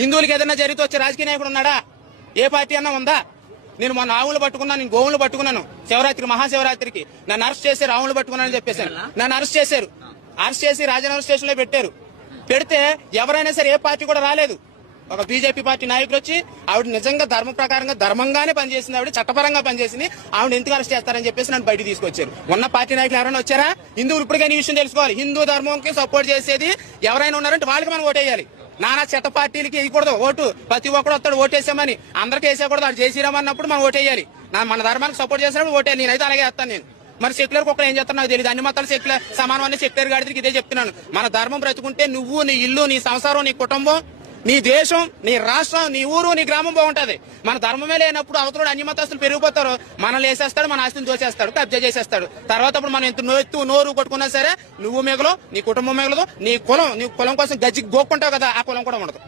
హిందువులకి ఏదైనా జరిగితే వచ్చే రాజకీయ నాయకుడు ఉన్నాడా? ఏ పార్టీ అన్నా ఉందా? నేను మొన్న ఆవులు పట్టుకున్నాను, నేను గోవులు పట్టుకున్నాను శివరాత్రికి, మహాశివరాత్రికి. నన్ను అరెస్ట్ చేశారు, ఆవులు పట్టుకున్నానని చెప్పేశాను. నన్ను అరెస్ట్ చేశారు, అరెస్ట్ చేసి రాజనగర్ స్టేషన్ లో పెట్టారు. పెడితే ఎవరైనా సరే ఏ పార్టీ కూడా రాలేదు. ఒక బీజేపీ పార్టీ నాయకులు వచ్చి ఆవిడ నిజంగా ధర్మ ప్రకారంగా ధర్మంగానే పనిచేసింది, ఆవిడ చట్టపరంగా పనిచేసింది, ఆవిడ ఎందుకు అరెస్ట్ చేస్తారని చెప్పేసి నన్ను బయట తీసుకొచ్చారు. ఉన్న పార్టీ నాయకులు ఎవరైనా వచ్చారా? హిందువులు ఇప్పటికైనా ఈ విషయం తెలుసుకోవాలి. హిందూ ధర్మంకి సపోర్ట్ చేసేది ఎవరైనా ఉన్నారంటే వాళ్ళకి మనం ఓటేయాలి. నానా చట్ట పార్టీలకి వేయకూడదు ఓటు. ప్రతి ఒక్కడు వస్తాడు ఓటేసామని, అందరికీ వేసేకూడదు. అది జయశ్రీరామ్ అన్నప్పుడు మనం ఓటేయాలి. మన ధర్మానికి సపోర్ట్ చేసినప్పుడు ఓటేయాలి. నేనైతే అలాగే వేస్తాను. నేను మరి సెక్యులర్ కుక్కలు ఏం చేస్తాను నాకు తెలియదు. అన్ని మతాలు సెక్యులర్ సమానం అనే సెక్యులర్ గాడికి ఇదే చెప్తున్నాను. మన ధర్మం బ్రతుకుంటే నువ్వు, నీ ఇల్లు, నీ సంసారం, నీ కుటుంబం, నీ దేశం, నీ రాష్ట్రం, నీ ఊరు, నీ గ్రామం బాగుంటది. మన ధర్మమే లేనప్పుడు అవతల అన్ని మతస్థులు పెరిగిపోతారు. మనల్ని వేసేస్తాడు, మన ఆస్తిని దోచేస్తాడు, కబ్జా చేసేస్తాడు. తర్వాత అప్పుడు మనం ఎంత నోరు కొట్టుకున్నా సరే నువ్వు మిగలవు, నీ కుటుంబం మిగలదు, నీ కులం కోసం గజ్జి గోక్కుంటావు కదా, ఆ కులం కూడా ఉండదు.